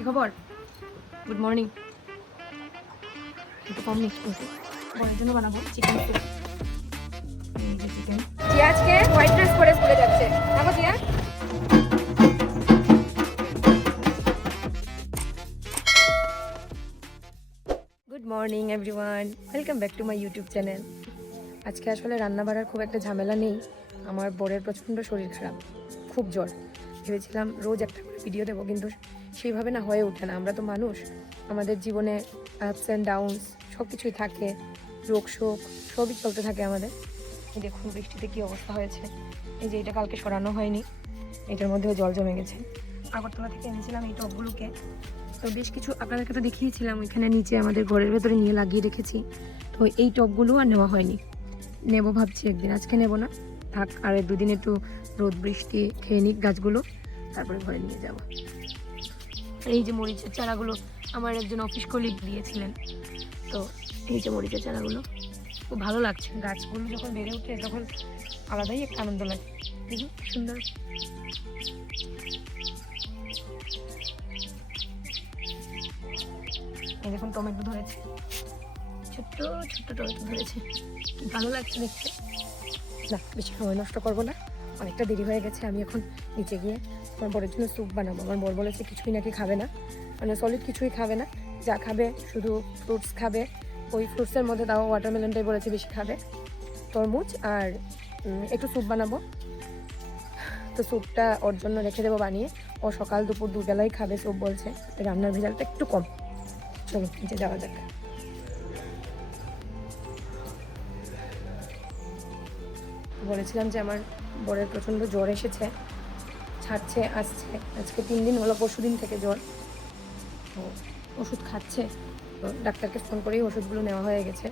কি খবর? Good morning. একটু কম মিক্স করছি, বরের জন্য বানাবো চিকেন স্যুপ। এই যে চিকেন। জিয়া আজকে হোয়াইট ড্রেস পরে স্কুলে যাচ্ছে, দেখো Zia. Good morning everyone, welcome back to my YouTube channel. আজকে আসলে রান্না বাড়ার খুব একটা ঝামেলা নেই। আমার বরের প্রচণ্ড শরীর খারাপ, খুব জ্বর। ভেবেছিলাম রোজ একটা করে ভিডিও দেবো, কিন্তু সেইভাবে না হয়ে ওঠে না। আমরা তো মানুষ, আমাদের জীবনে আপস অ্যান্ড ডাউনস সব কিছুই থাকে, রোগ শোক সবই চলতে থাকে আমাদের। দেখুন বৃষ্টিতে কী অবস্থা হয়েছে। এই যে এটা কালকে সরানো হয়নি, এটার মধ্যেও জল জমে গেছে। আগরতলা থেকে এনেছিলাম এই টবগুলোকে, তো বেশ কিছু আপনাদেরকে তো দেখিয়েছিলাম ওইখানে নিচে আমাদের ঘরের ভেতরে নিয়ে লাগিয়ে রেখেছি। তো এই টবগুলো আর নেওয়া হয়নি, নেব ভাবছি একদিন, আজকে নেব না, থাক আর এক দুদিন একটু রোদ বৃষ্টি খেয়ে নিক গাছগুলো, তারপরে ঘরে নিয়ে যাব। এই যে মরিচের চারাগুলো আমার একজন অফিস কলিগ দিয়েছিলেন, তো এই যে মরিচের চারাগুলো খুব ভালো লাগছে। গাছগুলো যখন বেড়ে ওঠে তখন আলাদাই একটা আনন্দ লাগে। দেখুন সুন্দর। এই দেখুন টমেটো ধরেছে, ছোট্ট ছোট্ট টমেটো ধরেছে, কি ভালো লাগছে দেখতে। না বেশি সময় নষ্ট করবো না, অনেকটা দেরি হয়ে গেছে। আমি এখন নিচে গিয়ে আমার বরের জন্য স্যুপ বানাবো। আমার বর বলেছে কিছুই নাকি খাবে না, মানে সলিড কিছুই খাবে না, যা খাবে শুধু ফ্রুটস খাবে। ওই ফ্রুটসের মধ্যে তাও ওয়াটারমেলনটাই বলেছে বেশি খাবে, তরমুজ, আর একটু স্যুপ বানাবো। তো স্যুপটা ওর জন্য রেখে দেবো বানিয়ে, ও সকাল দুপুর দুবেলাই খাবে স্যুপ বলছে। রান্নার ভেজালটা একটু কম। চলো নিচে যাওয়া যাক। বলেছিলাম যে আমার বরের প্রচণ্ড জ্বর এসেছে, ছাড়ছে আসছে, আজকে 3 দিন হলো, পরশু দিন থেকে জ্বর। তো ওষুধ খাচ্ছে, তো ডাক্তারকে ফোন করেই ওষুধগুলো নেওয়া হয়ে গেছে।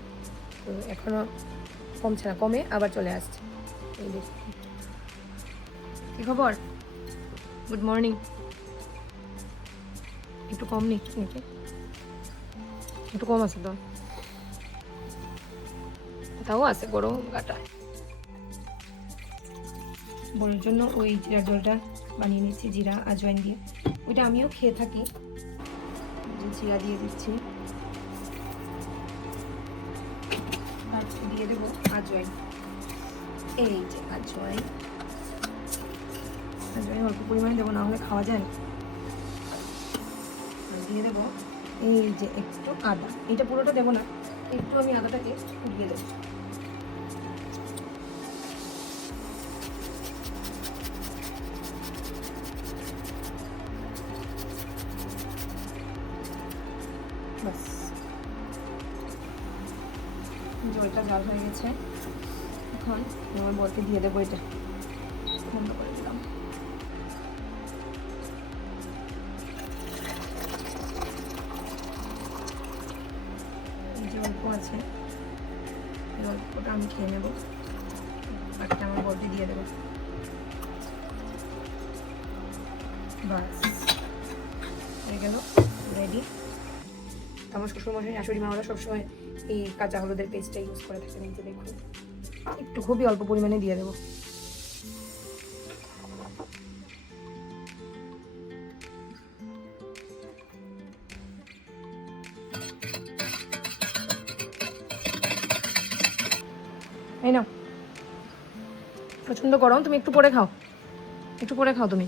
তো এখনও কমছে না, কমে আবার চলে আসছে। এই দেখুন। কী খবর? Good morning. একটু কম নিচ্ছি নাকি, একটু কম আছে তো, তাও আছে গরম গাটা। বড়ের জন্য ওই জিরার জলটা বানিয়ে নিচ্ছি, জিরা আজওয়াইন দিয়ে। ওইটা আমিও খেয়ে থাকি। জিরা দিয়ে দিচ্ছি, তারপর দিয়ে দেবো আজওয়াইন। এই যে আজওয়াইন, আজওয়াইন অল্প পরিমাণে দেবো, না হলে খাওয়া যায় না। আর দিয়ে দেবো এই যে একটু আদা, এটা পুরোটা দেবো না, একটু আমি আদাটাকে দিয়ে দেবো। বাস, জলটা জাল হয়ে গেছে। এখন আমার বলতে দিয়ে দেবো, এটা বন্ধ করে দিলাম। যে অল্প আছে এই অল্পটা আমি খেয়ে নেবো, বাকিটা আমার বলতে দিয়ে দেবো। বাস হয়ে গেল, রেডি। আমার শ্বশুরমশাই শাশুড়ি মা ওরা সবসময় এই কাঁচা হলুদের পেস্টটা ইউজ করে থাকেন। এই যে দেখুন, একটু খুবই অল্প পরিমাণে দিয়ে দেবো। এই নাও, প্রচণ্ড গরম, তুমি একটু পরে খাও, একটু পরে খাও তুমি,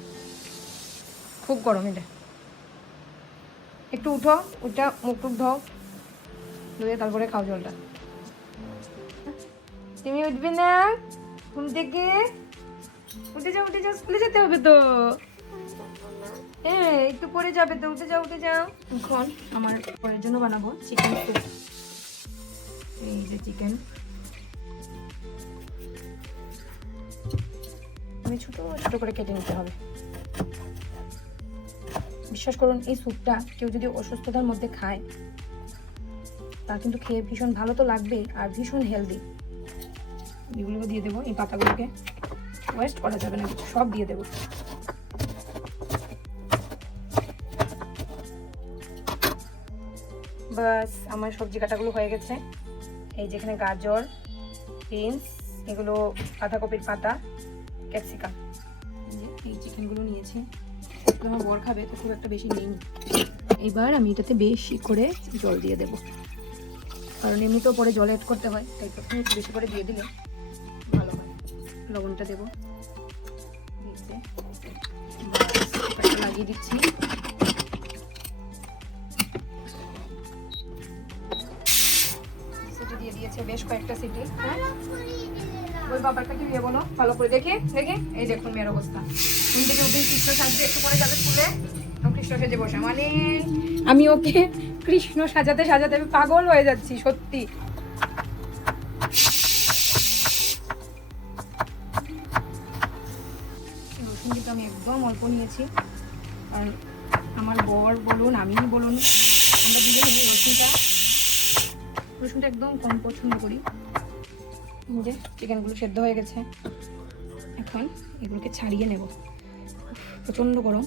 খুব গরম এটা। একটু উঠো, ওইটা মুখ টুক ধোও, ধুয়ে তারপরে খাও জলটা। তুমি উঠবে না ঘুম থেকে? উঠে যাও, উঠে যাও, স্কুলে যেতে হবে তো। হ্যাঁ একটু পরে যাবে তো, উঠে যাও, উঠে যাও। এখন আমার পরের জন্য বানাবো চিকেন স্যুপ। এই যে চিকেন, আমি ছোট ছোট করে কেটে নিতে হবে। বিশ্বাস করুন এই স্যুপটা কেউ যদি অসুস্থতার মধ্যে খায়, তার কিন্তু খেয়ে ভীষণ ভালো তো লাগবেই, আর ভীষণ হেলদি। এগুলোকে দিয়ে দেবো, এই পাতাগুলোকে ওয়েস্ট করা যাবে না, সব দিয়ে দেবো। বাস আমার সবজি কাটাগুলো হয়ে গেছে। এই যেখানে গাজর, বিনস, এগুলো বাঁধাকপির পাতা, ক্যাপসিকাম, এই চিকেনগুলো নিয়েছি। আজকে আমার বর খাবে, তো খুব একটা বেশি নেই। এবার আমি এটাতে বেশি করে জল দিয়ে দেবো, কারণ এমনিতেও পরে জল অ্যাড করতে হয়, তাই প্রথমে একটু বেশি করে দিয়ে দিলে ভালো হয়। লবণটা দেবো, লাগিয়ে দিচ্ছি। সিটি দিয়ে দিয়েছে বেশ কয়েকটা সিটি। হ্যাঁ, ওই বাবারটা কি দিয়ে বলো ভালো করে দেখে দেখে। এই দেখুন মেয়ের অবস্থা, ঘুম থেকে উঠে কৃষ্ণ সাজতে, একটু পরে যাবে স্কুলে, কৃষ্ণ সেজে বসে, মানে আমি ওকে কৃষ্ণ সাজাতে সাজাতে আমি পাগল হয়ে যাচ্ছি সত্যি। রসুন কিন্তু আমি একদম অল্প নিয়েছি, কারণ আমার বর বলুন আমি বলুন আমরা দুজনে রসুনটা একদম কম পছন্দ করি। যে চিকেনগুলো সেদ্ধ হয়ে গেছে, এখন এগুলোকে ছাড়িয়ে নেব। প্রচণ্ড গরম।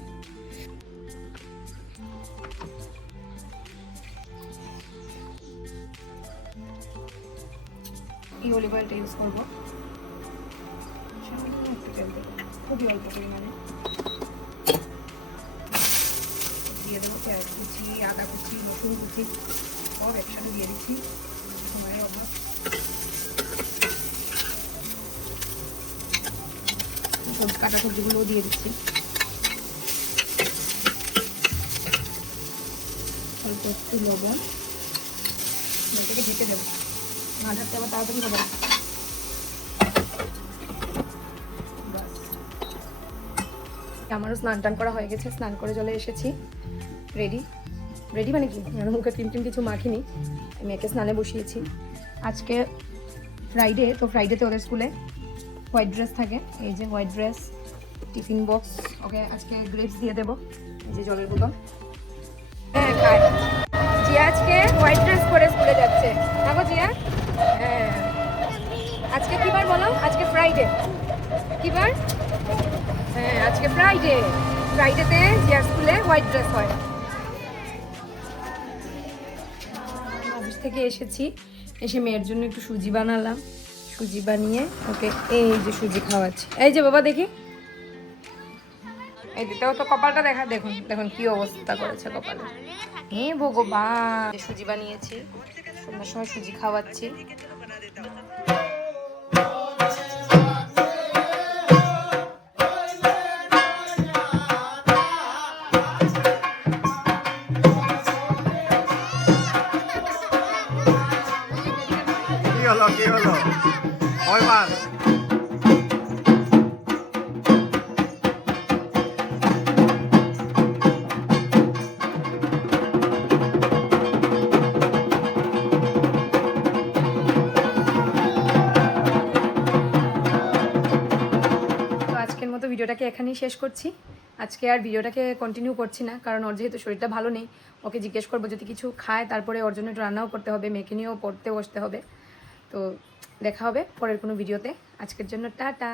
এই অলিভ অয়েলটা ইউজ করবো, একটু তেল দেবো, খুবই অল্প পরিমাণে দিয়ে দেবো। পেঁয়াজ কুচি, আদা কুচি, রসুন কুচি সব একসাথে দিয়ে দিচ্ছি, সময়ের অভাব। কাটা সবজিগুলোও দিয়ে দিচ্ছি, অল্প একটু লবণ, এটাকে ঢেকে দেবো, না ঢাকতে আবার তাড়াতাড়ি হবে না। আমারও স্নান টান করা হয়ে গেছে, স্নান করে চলে এসেছি, রেডি মানে কি, মুখে ক্রিম কিছু মাখিনি, মেয়েকে স্নানে বসিয়েছি। আজকে ফ্রাইডে, তো ফ্রাইডেতে ওদের স্কুলে হোয়াইট ড্রেস থাকে, এই যে হোয়াইট ড্রেস, টিফিন বক্স, ওকে আজকে গ্রেপস দিয়ে দেবো, এই যে জলের বোতল। হ্যাঁ খায়, জিয়া আজকে হোয়াইট ড্রেস পরে স্কুলে যাচ্ছে। দেখো জিয়া, হ্যাঁ আজকে কি বার বলো, আজকে ফ্রাইডে, কি বার? হ্যাঁ আজকে ফ্রাইডেতে জিয়ার স্কুলে হোয়াইট ড্রেস হয়। অফিস থেকে এসেছি, এসে মেয়ের জন্য একটু সুজি বানালাম, সুজি বানিয়ে ওকে এই যে সুজি খাওয়াচ্ছি। এই যে বাবা দেখি, এই দিতেও তো কপালটা দেখা, দেখুন দেখুন কি অবস্থা করেছে কপালে। হ্যাঁ ভগবান, সুজি বানিয়েছি, সন্ধ্যার সময় সুজি খাওয়াচ্ছি। কি হলো কয় মাস? আজকের মতো ভিডিওটাকে এখানেই শেষ করছি। আজকে আর ভিডিওটাকে কন্টিনিউ করছি না, কারণ ওর যেহেতু শরীরটা ভালো নেই, ওকে জিজ্ঞেস করবো যদি কিছু খায়, তারপরে ওর জন্য একটু রান্নাও করতে হবে, মেয়েকে নিয়েও পড়তে বসতে হবে। তো দেখা হবে পরের কোনো ভিডিওতে। আজকের জন্য টাটা।